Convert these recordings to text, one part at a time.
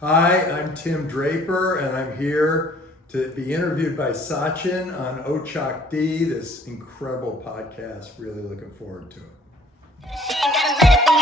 Hi, I'm Tim Draper, and I'm here to be interviewed by Sachin on ochakde, this incredible podcast. Really looking forward to it.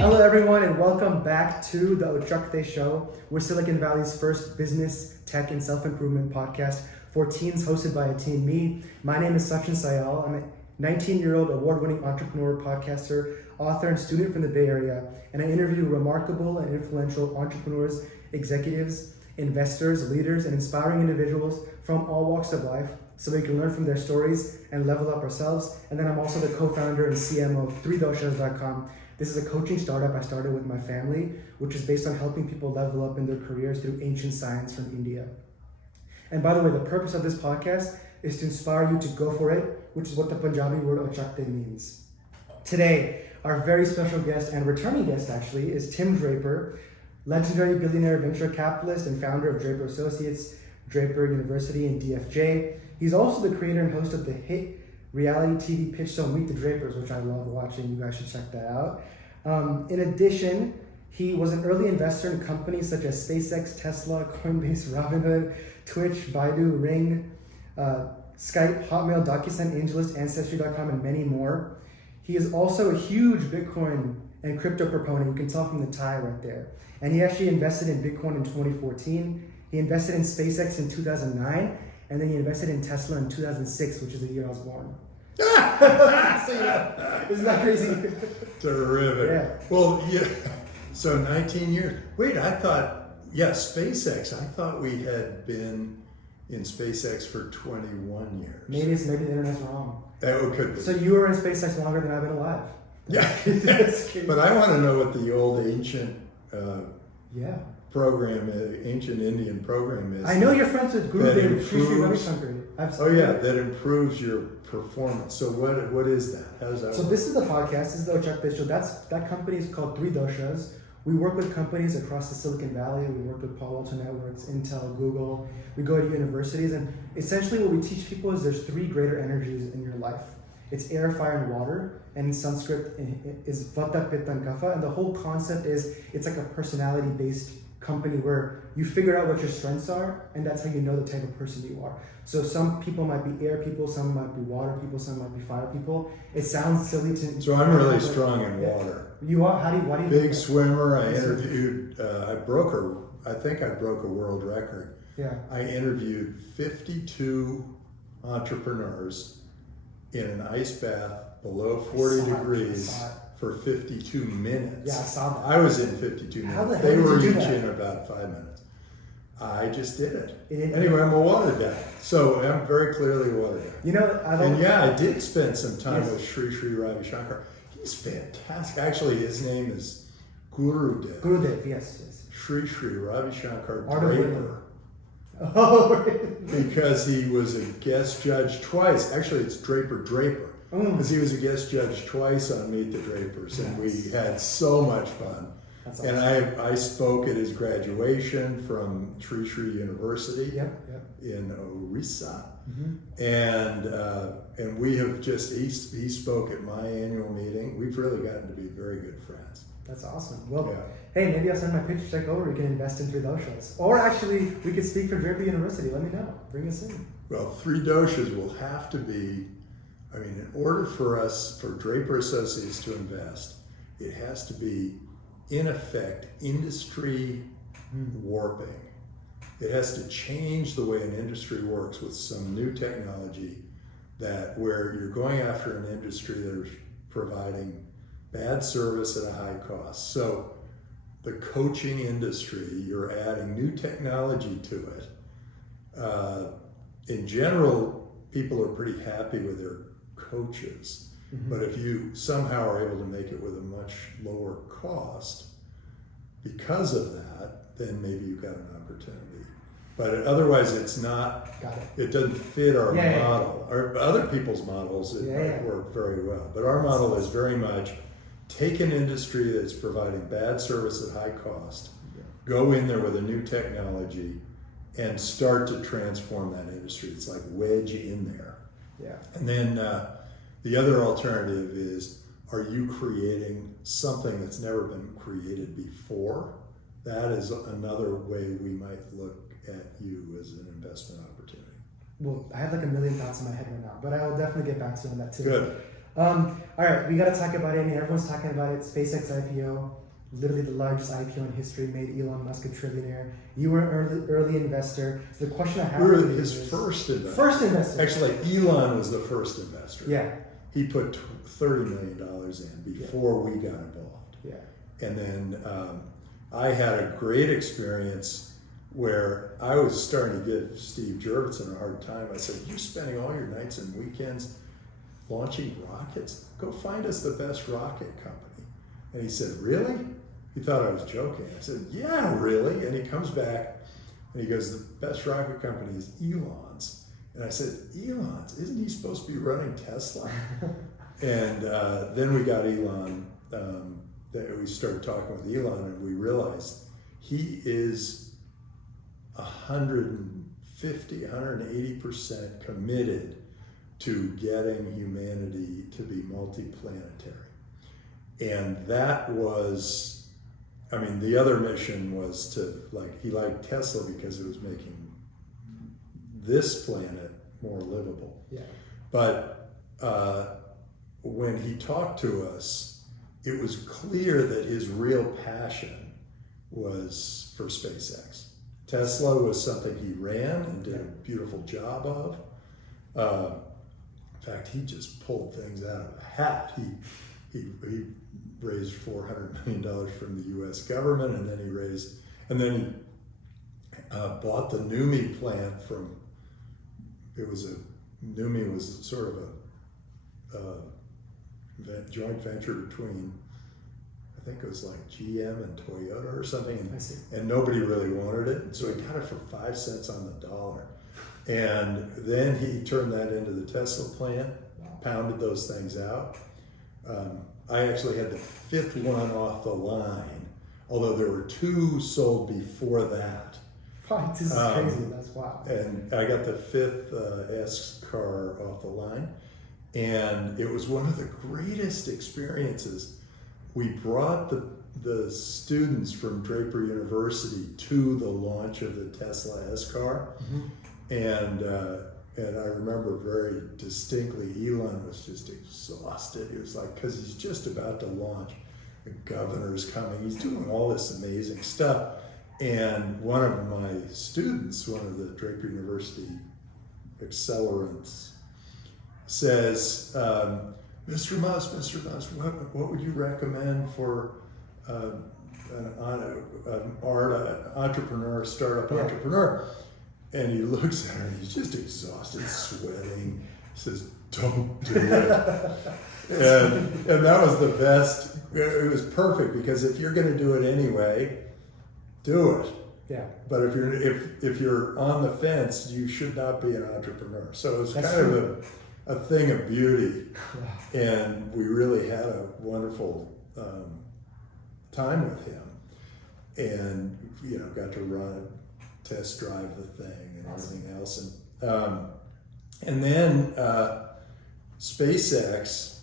Hello everyone and welcome back to the Ochakde Show. We're Silicon Valley's first business, tech, and self-improvement podcast for teens hosted by a teen me. My name is Sachin Syal. I'm a 19-year-old award-winning entrepreneur, podcaster, author, and student from the Bay Area, and I interview remarkable and influential entrepreneurs, executives, investors, leaders, and inspiring individuals from all walks of life so we can learn from their stories and level up ourselves. And then I'm also the co-founder and CMO of 3doshas.com. This is a coaching startup I started with my family, which is based on helping people level up in their careers through ancient science from India. And by the way, the purpose of this podcast is to inspire you to go for it, which is what the Punjabi word ochakde means. Today, our very special guest and returning guest actually is Tim Draper, legendary billionaire venture capitalist and founder of Draper Associates, Draper University, and DFJ. He's also the creator and host of the hit reality TV pitch show Meet the Drapers, which I love watching. You guys should check that out. In addition, he was an early investor in companies such as SpaceX, Tesla, Coinbase, Robinhood, Twitch, Baidu, Ring, Skype, Hotmail, DocuSign, AngelList, Ancestry.com, and many more. He is also a huge Bitcoin and crypto proponent. You can tell from the tie right there. And he actually invested in Bitcoin in 2014. He invested in SpaceX in 2009. And then he invested in Tesla in 2006, which is the year I was born. So, yeah, isn't that crazy? Terrific. Yeah. Well, yeah. So 19 years. Wait, I thought, SpaceX. I thought we had been in SpaceX for 21 years. Maybe the internet's wrong. That could be. So you were in SpaceX longer than I've been alive. Yeah. But I want to know what the old ancient program, ancient Indian program is. I know you're friends with Gurudev Sri Sri Ravi Shankar. That improves your performance. So what is that? How does that So work? this is the podcast, this is the Ochakde Show. That company is called 3doshas. We work with companies across the Silicon Valley. We work with Palo Alto Networks, Intel, Google. We go to universities, and essentially what we teach people is there's three greater energies in your life. It's air, fire, and water, and in Sanskrit is Vata, Pitta, and Kapha. And the whole concept is it's like a personality-based company where you figure out what your strengths are, and that's how you know the type of person you are. So some people might be air people, some might be water people, some might be fire people. It sounds silly to. So I'm really strong in water. You are? Why do you? Big swimmer. I interviewed. I think I broke a world record. Yeah. I interviewed 52 entrepreneurs in an ice bath below 40 degrees for 52 minutes. Yeah, I saw that. I was in 52 How minutes. the hell They were did you each do that? in about 5 minutes. I just did it. It- Anyway, I'm a water guy. So I'm very clearly a water guy. You know, I did spend some time Yes. with Sri Sri Ravi Shankar. He's fantastic. Actually, his name is Gurudev. Gurudev, yes. Sri Sri Ravi Shankar Art of living. Draper. Oh, Because he was a guest judge twice. Actually, it's Draper. Because he was a guest judge twice on Meet the Drapers, and we had so much fun. That's And awesome. I spoke at his graduation from Sri Sri University in Orissa, and we have just he spoke at my annual meeting. We've really gotten to be very good friends. That's awesome. Well, hey, maybe I'll send my pitch check over. We can invest in 3doshas. Or actually, we could speak for Draper University. Let me know. Bring us in. Well, 3doshas will have to be, in order for Draper Associates to invest, it has to be, in effect, industry warping. It has to change the way an industry works with some new technology where you're going after an industry that is providing bad service at a high cost. So the coaching industry, you're adding new technology to it. In general, people are pretty happy with their coaches. But if you somehow are able to make it with a much lower cost because of that, then maybe you've got an opportunity. But otherwise, it's not. It doesn't fit our model. Or other people's models, it might work very well. But our model is very much take an industry that's providing bad service at high cost, go in there with a new technology, and start to transform that industry. It's like wedge in there Yeah. And then the other alternative is, are you creating something that's never been created before? That is another way we might look at you as an investment opportunity. Well, I have like a million thoughts in my head right now, but I will definitely get back to you on that too. Good. All right, we got to talk about it. I mean, everyone's talking about it. SpaceX IPO, literally the largest IPO in history, made Elon Musk a trillionaire. You were an early investor. So the question I have We were for you his is, first investor. First investor. Actually, Elon was the first investor. Yeah. He put $30 million in before we got involved. Yeah. And then I had a great experience where I was starting to give Steve Jurvetson a hard time. I said, "You're spending all your nights and weekends launching rockets. Go find us the best rocket company." And he said, "Really?" He thought I was joking. I said, "Yeah, really." And he comes back and he goes, "The best rocket company is Elon's." And I said, "Elon's? Isn't he supposed to be running Tesla?" And then we got Elon. We started talking with Elon, and we realized he is 180% committed to getting humanity to be multiplanetary. And that was, I mean, the other mission was to, he liked Tesla because it was making this planet more livable. Yeah. But when he talked to us, it was clear that his real passion was for SpaceX. Tesla was something he ran and did a beautiful job of. In fact, he just pulled things out of a hat. He raised $400 million from the U.S. government, and then he bought the NUMMI plant from. NUMMI was sort of a joint venture between, I think it was like GM and Toyota or something, and nobody really wanted it, and so he got it for 5 cents on the dollar. And then he turned that into the Tesla plant, pounded those things out. I actually had the 5th one off the line, although there were 2 sold before that. This is crazy, that's wild. And I got the 5th S car off the line, and it was one of the greatest experiences. We brought the students from Draper University to the launch of the Tesla S car, and I remember very distinctly, Elon was just exhausted. He was like, because he's just about to launch, the governor's coming, he's doing all this amazing stuff. And one of my students, one of the Draper University accelerants, says, Mr. Musk, what would you recommend for an entrepreneur, startup entrepreneur? And he looks at her and he's just exhausted, sweating. He says, "Don't do it." and that was the best. It was perfect, because if you're going to do it anyway, do it. Yeah. But if you're on the fence, you should not be an entrepreneur. So it was That's kind true. of a thing of beauty, and we really had a wonderful time with him, and got to run, test drive the thing, and everything else, and then SpaceX.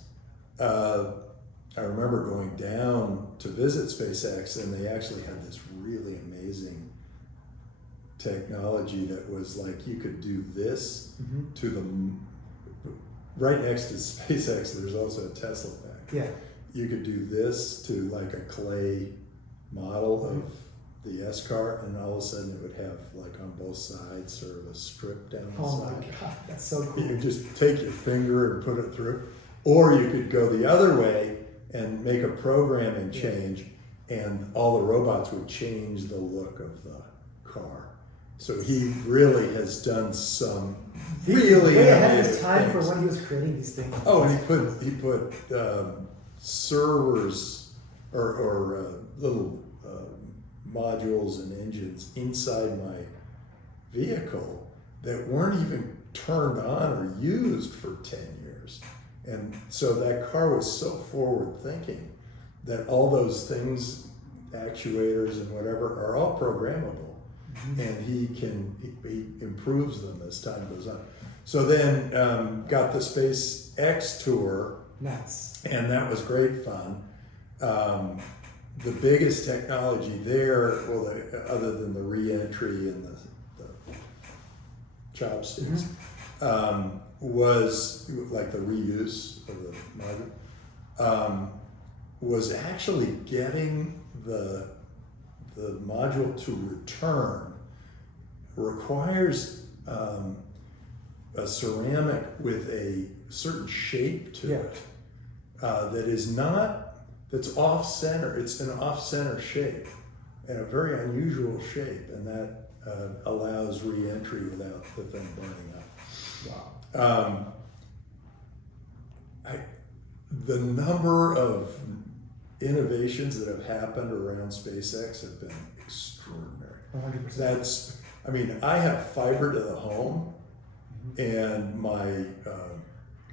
I remember going down to visit SpaceX, and they actually had this really amazing technology that was like, you could do this to the, right next to SpaceX, there's also a Tesla factory. Yeah. You could do this to like a clay model of the S car, and all of a sudden it would have, like, on both sides, sort of a strip down the Oh side. my God, that's so cool. You could just take your finger and put it through. Or you could go the other way and make a programming change, and all the robots would change the look of the car. So he really has done some really way ahead of his amazing time things. for when he was creating these things. Oh, and he put servers or little modules and engines inside my vehicle that weren't even turned on or used for 10 years. And so that car was so forward thinking that all those things, actuators and whatever, are all programmable. And he improves them as time goes on. So then got the SpaceX tour, Nuts. and that was great fun. The biggest technology there, well, other than the re-entry and the chopsticks, was like the reuse of the module, was actually getting the module to return. Requires a ceramic with a certain shape to it that is not, that's off-center. It's an off-center shape and a very unusual shape, and that allows re-entry without the thing burning up. Wow. The number of innovations that have happened around SpaceX have been extraordinary. 100%. I mean, I have fiber to the home, and my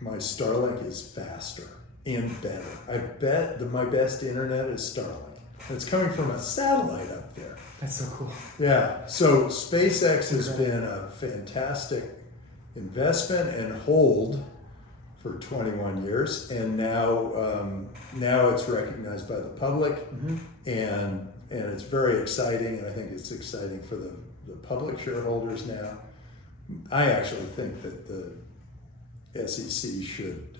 Starlink is faster and better. I bet that my best internet is Starlink. And it's coming from a satellite up there. That's so cool. Yeah. So SpaceX has been a fantastic investment and hold for 21 years, and now it's recognized by the public, and it's very exciting, and I think it's exciting for the public shareholders now. I actually think that the SEC should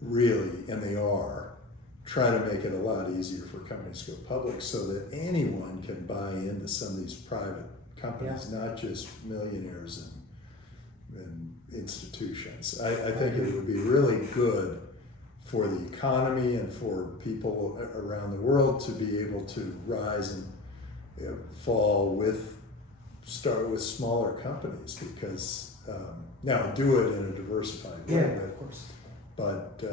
really, and they are, try to make it a lot easier for companies to go public so that anyone can buy into some of these private companies, not just millionaires and institutions. I think it would be really good for the economy and for people around the world to be able to rise and fall start with smaller companies, because now do it in a diversified way. Yeah, of course. But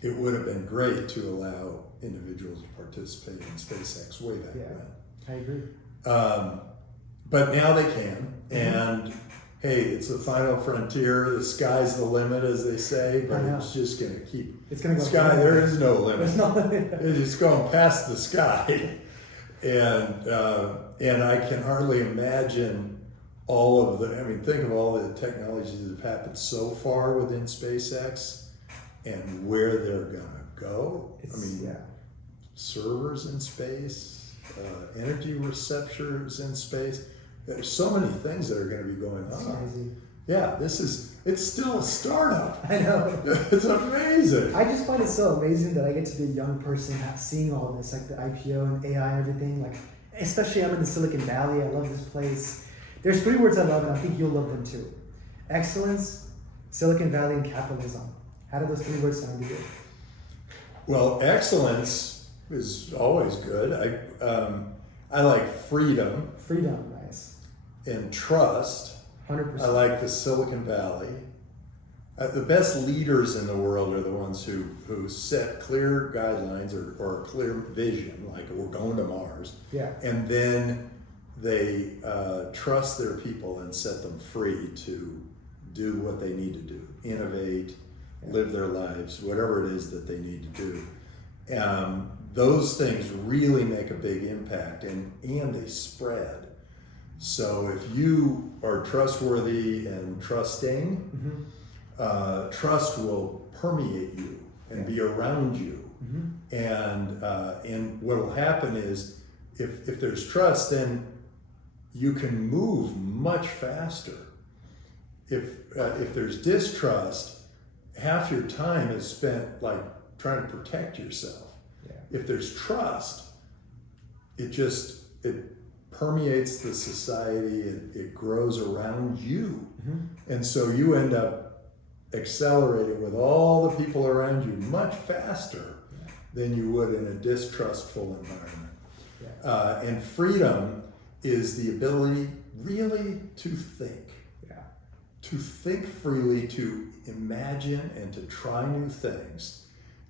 it would have been great to allow individuals to participate in SpaceX way back when. I agree. But now they can, and hey, it's the final frontier. The sky's the limit, as they say, but it's just going to keep. It's going to go. Sky, there is no limit. There's no limit. It's just going past the sky, and I can hardly imagine all of the. I mean, think of all the technologies that have happened so far within SpaceX, and where they're going to go. Servers in space, energy receptors in space. There's so many things that are going to be going on. Crazy. Yeah, it's still a startup. I know. It's amazing. I just find it so amazing that I get to be a young person seeing all this, like the IPO and AI and everything. Like, especially I'm in the Silicon Valley. I love this place. There's 3 words I love, and I think you'll love them too: excellence, Silicon Valley, and capitalism. How do those 3 words sound to you? Well, excellence is always good. I like freedom. Freedom, nice. And trust. 100%. I like the Silicon Valley. The best leaders in the world are the ones who set clear guidelines or a clear vision, like we're going to Mars. Yeah. And then they trust their people and set them free to do what they need to do, innovate, live their lives, whatever it is that they need to do. Those things really make a big impact, and they spread. So if you are trustworthy and trusting, trust will permeate you and be around you. And what will happen is, if there's trust, then you can move much faster. If there's distrust, half your time is spent like trying to protect yourself. If there's trust, it permeates the society, it grows around you. And so you end up accelerating with all the people around you much faster than you would in a distrustful environment. And freedom is the ability really to think. To think freely, to imagine and to try new things.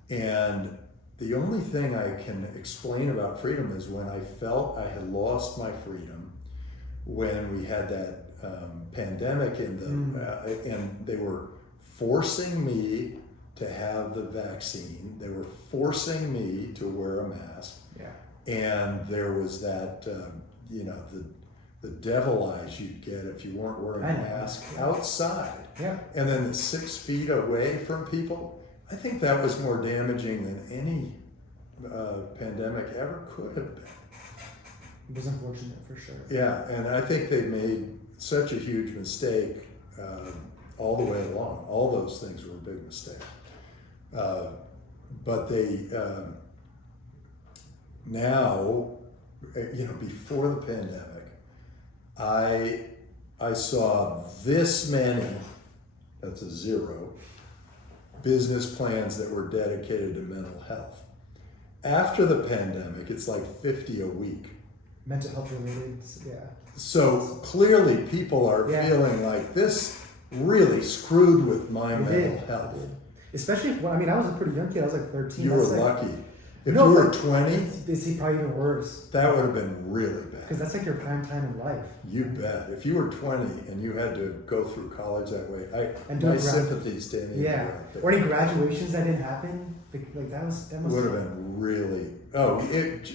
And the only thing I can explain about freedom is when I felt I had lost my freedom, when we had that pandemic and they were forcing me to have the vaccine. They were forcing me to wear a mask. And there was that, the devil eyes you'd get if you weren't wearing a mask outside. Yeah. And then the 6 feet away from people, I think that was more damaging than any pandemic ever could have been. It was unfortunate for sure. Yeah, and I think they made such a huge mistake all the way along. All those things were a big mistake. But they, now, before the pandemic, I saw this many, that's a 0, business plans that were dedicated to mental health. After the pandemic, it's like 50 a week. Mental health related, yeah. So clearly people are feeling like this really screwed with my mental health. Especially when, I was a pretty young kid, I was like 13. You were like, lucky. If you were 20, is he probably even worse? that would have been really bad. Because that's like your prime time in life. You bet. If you were 20 and you had to go through college that way, my sympathies to any yeah. Or any graduations that didn't happen, like that must would have been really.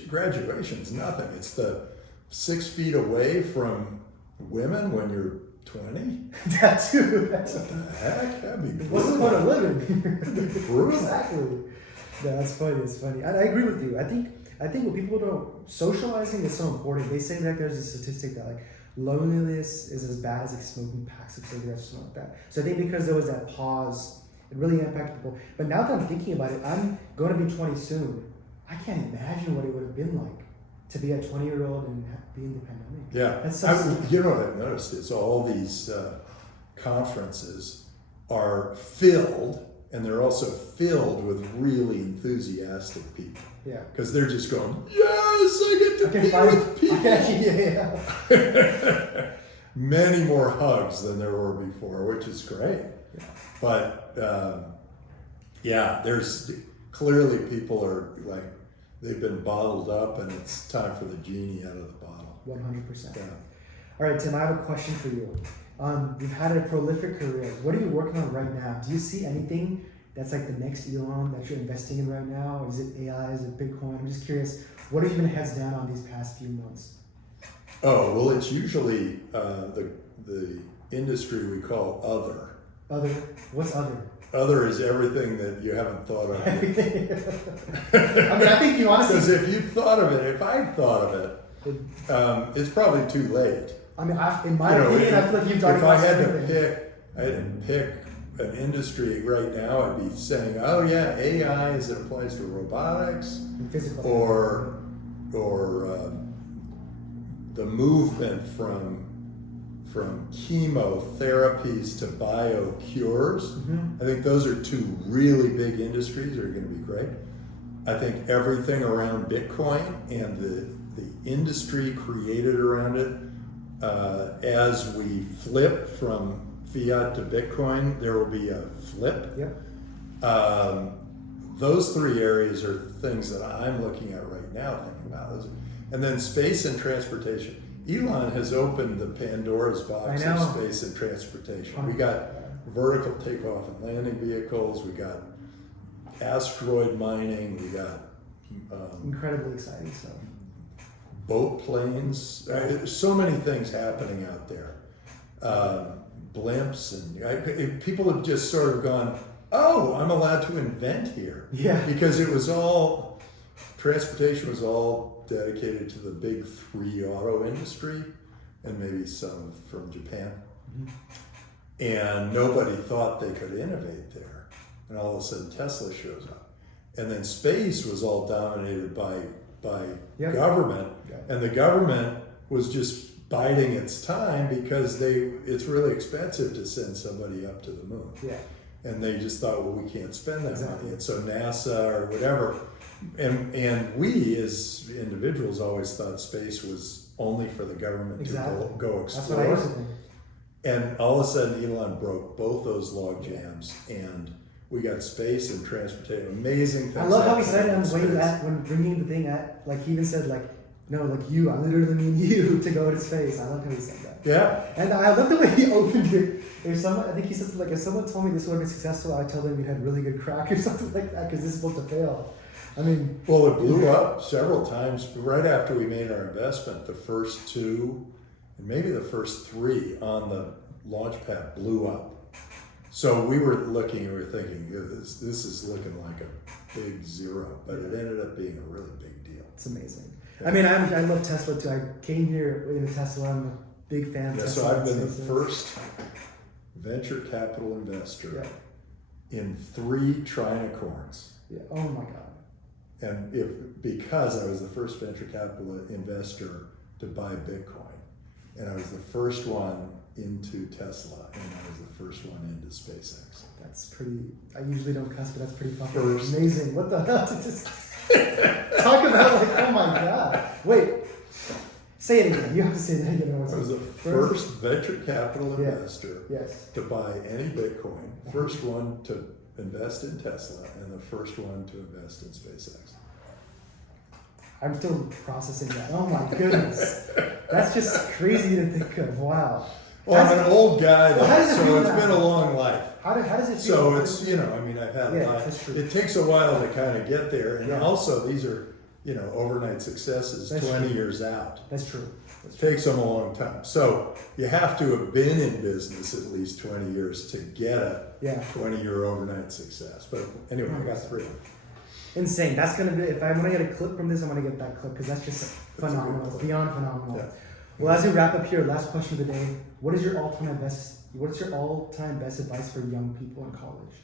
Graduation's nothing. It's the 6 feet away from women when you're 20. That too. What the heck? That'd be brutal. What's the point of living? That'd be brutal. Exactly. Yeah, that's funny. It's funny. I agree with you. I think what people don't, socializing is so important. They say that there's a statistic that like loneliness is as bad as like smoking packs of cigarettes or something like that. So I think because there was that pause, it really impacted people. But now that I'm thinking about it, I'm going to be 20 soon. I can't imagine what it would have been like to be a 20-year-old and be in the pandemic. Yeah. That's so you know what I've noticed is all these conferences are filled, and they're also filled with really enthusiastic people. Yeah. Because they're just going, yes, I get to be with people. Yeah. Many more hugs than there were before, which is great. Yeah. But there's clearly people are like, they've been bottled up and it's time for the genie out of the bottle. 100%. Yeah. All right, Tim, I have a question for you. You've had a prolific career. What are you working on right now? Do you see anything that's like the next Elon that you're investing in right now? Is it AI? Is it Bitcoin? I'm just curious. What have you been heads down on these past few months? Oh, well, it's usually the industry we call other. Other? What's other? Other is everything that you haven't thought of. Everything. I think you honestly... Because if you thought of it, if I thought of it, it's probably too late. In my opinion, I feel like you've done If I had to pick an industry right now, I'd be saying, oh yeah, AI as it applies to robotics, or the movement from chemotherapies to biocures. Mm-hmm. I think those are two really big industries that are going to be great. I think everything around Bitcoin and the industry created around it, as we flip from fiat to Bitcoin, there will be a flip. Yep. Those 3 areas are things that I'm looking at right now, thinking about those. And then space and transportation. Elon has opened the Pandora's box of space and transportation. We got vertical takeoff and landing vehicles. We got asteroid mining. We got incredibly exciting stuff. Boat planes. There's so many things happening out there. Blimps and people have just sort of gone, oh, I'm allowed to invent here. Yeah. Because transportation was all dedicated to the big 3 auto industry and maybe some from Japan. Mm-hmm. And nobody thought they could innovate there. And all of a sudden Tesla shows up. And then space was all dominated by government. Yep. And the government was just biding its time because it's really expensive to send somebody up to the moon. Yeah. And they just thought, well, we can't spend that money. And so NASA or whatever, and we as individuals always thought space was only for the government to go explore. That's what I used to think. And all of a sudden Elon broke both those log jams and we got space and transportation. Amazing things. I love how he said it when bringing the thing at, like he even said no, you, I literally mean you to go to space. I love how he said that. Yeah. And I love the way he opened it. If he said if someone told me this would have been successful, I'd tell them you had really good crack or something like that because this is supposed to fail. Well, it blew up several times right after we made our investment. The first 2 and maybe the first 3 on the launch pad blew up. So we were looking and we were thinking, this is looking like a big zero, but it ended up being a really big deal. It's amazing. I mean, I love Tesla too. I came here in a Tesla. I'm a big fan of Tesla. So I've been the first venture capital investor in 3 trinicorns. Yeah. Oh my God. And because I was the first venture capital investor to buy Bitcoin, and I was the first one into Tesla, and I was the first one into SpaceX. That's pretty. I usually don't cuss, but that's pretty fucking First. amazing. What the hell? Talk about like, oh my God. Wait. Say it again. You have to say that again. I was the first venture capital investor Yes. to buy any Bitcoin, first one to invest in Tesla, and the first one to invest in SpaceX. I'm still processing that. Oh my goodness. That's just crazy to think of. Wow. Well, I'm an old guy, Well, how does it so feel it's now? been a long life. How does it feel? So it's, I mean, I've had a lot. That's true. It takes a while to kind of get there. And Yeah. also, these are, overnight successes That's 20 true. years out. That's true. It takes them a long time. So you have to have been in business at least 20 years to get a 20-year overnight success. But anyway, I got 3. Insane. That's going to be, if I'm going to get a clip from this, I'm going to get that clip because that's just phenomenal. It's beyond phenomenal. Yeah. Well, as we wrap up here, last question of the day. What's your all-time best advice for young people in college?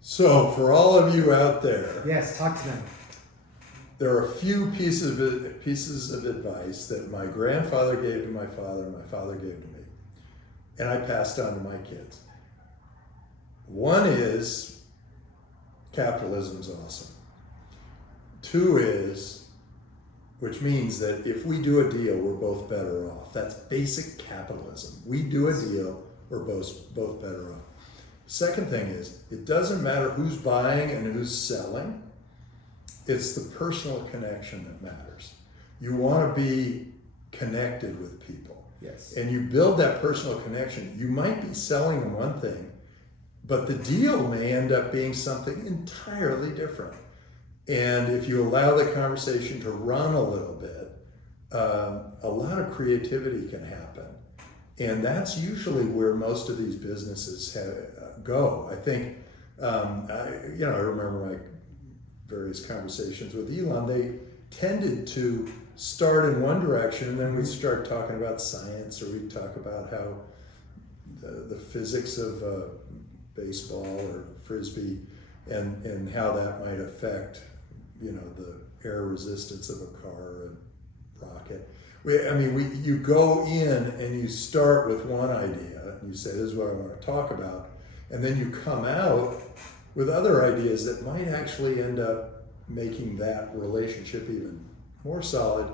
So for all of you out there, Yes, talk to them. there are a few pieces of advice that my grandfather gave to my father and my father gave to me, and I passed on to my kids. One is capitalism's awesome. 2 is, which means that if we do a deal, we're both better off. That's basic capitalism. We do a deal, we're both better off. Second thing is, it doesn't matter who's buying and who's selling. It's the personal connection that matters. You want to be connected with people. Yes. And you build that personal connection. You might be selling them one thing, but the deal may end up being something entirely different. And if you allow the conversation to run a little bit, a lot of creativity can happen. And that's usually where most of these businesses go. I think, I remember my various conversations with Elon, they tended to start in one direction, and then we'd start talking about science, or we'd talk about how the physics of baseball or frisbee and how that might affect, the air resistance of a car and rocket. You go in and you start with one idea, and you say, this is what I want to talk about, and then you come out with other ideas that might actually end up making that relationship even more solid,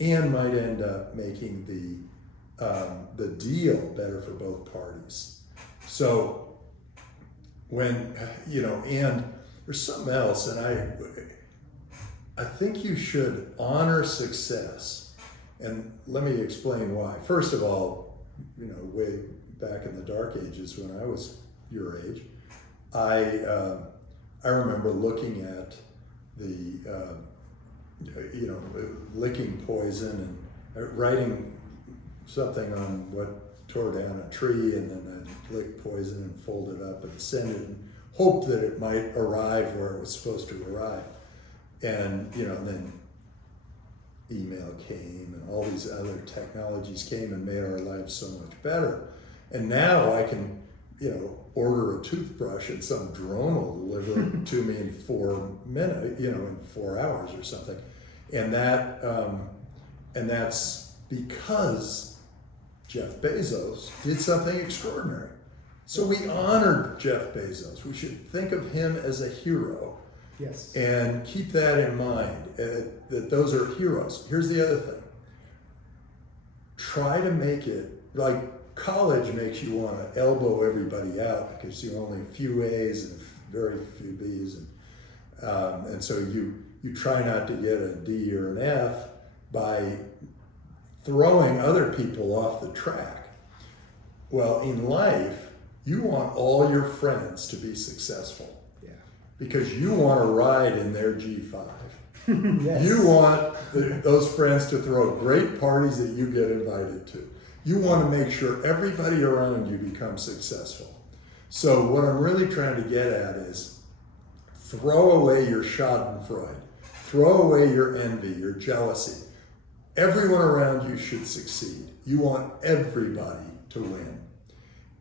and might end up making the deal better for both parties. So when, and there's something else, and I think you should honor success. And let me explain why. First of all, way back in the dark ages when I was your age, I remember looking at the, licking poison and writing something on what tore down a tree, and then I'd lick poison and fold it up and send it and hope that it might arrive where it was supposed to arrive. And, then email came and all these other technologies came and made our lives so much better. And now I can, order a toothbrush and some drone will deliver it to me in 4 minutes, in 4 hours or something. And that's because Jeff Bezos did something extraordinary. So we honored Jeff Bezos. We should think of him as a hero. Yes. And keep that in mind, that those are heroes. Here's the other thing. Try to make it, like college makes you want to elbow everybody out because you only a few A's and very few B's. And so you try not to get a D or an F by throwing other people off the track. Well, in life, you want all your friends to be successful. Because you want to ride in their G5. Yes. You want those friends to throw great parties that you get invited to. You want to make sure everybody around you becomes successful. So what I'm really trying to get at is throw away your schadenfreude. Throw away your envy, your jealousy. Everyone around you should succeed. You want everybody to win.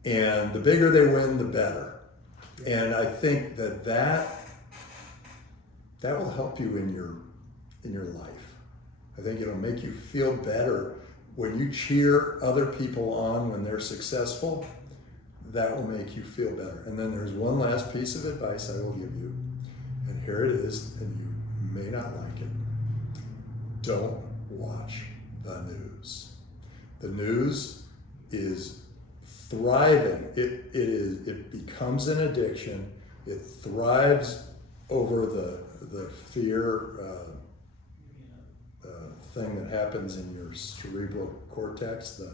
And the bigger they win, the better. And I think that will help you in your life. I think it'll make you feel better when you cheer other people on when they're successful. That will make you feel better. And then there's one last piece of advice I will give you. And here it is, and you may not like it. Don't watch the news. The news is thriving. It becomes an addiction. It thrives over the fear thing that happens in your cerebral cortex, the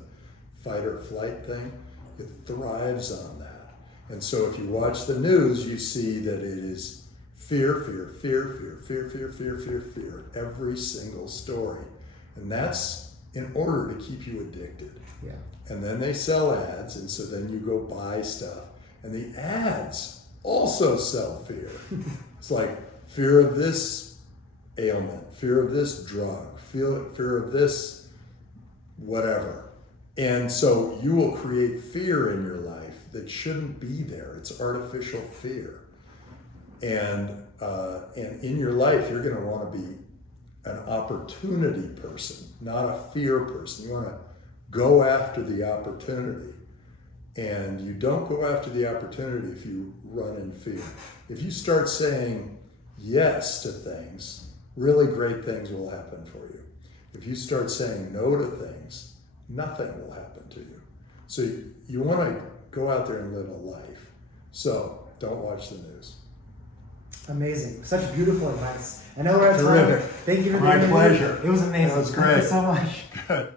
fight or flight thing. It thrives on that. And so if you watch the news, you see that it is fear, every single story. And that's in order to keep you addicted. Yeah. And then they sell ads, and so then you go buy stuff. And the ads also sell fear. It's like fear of this ailment, fear of this drug, fear of this whatever. And so you will create fear in your life that shouldn't be there. It's artificial fear. And in your life, you're going to want to be an opportunity person, not a fear person. You want to go after the opportunity. And you don't go after the opportunity if you run in fear. If you start saying yes to things, really great things will happen for you. If you start saying no to things, nothing will happen to you. So you want to go out there and live a life. So don't watch the news. Amazing. Such beautiful advice. I know we're out of time. Terrific. Thank you for My being pleasure. here. It was amazing. That was Thank you great. so much. Good.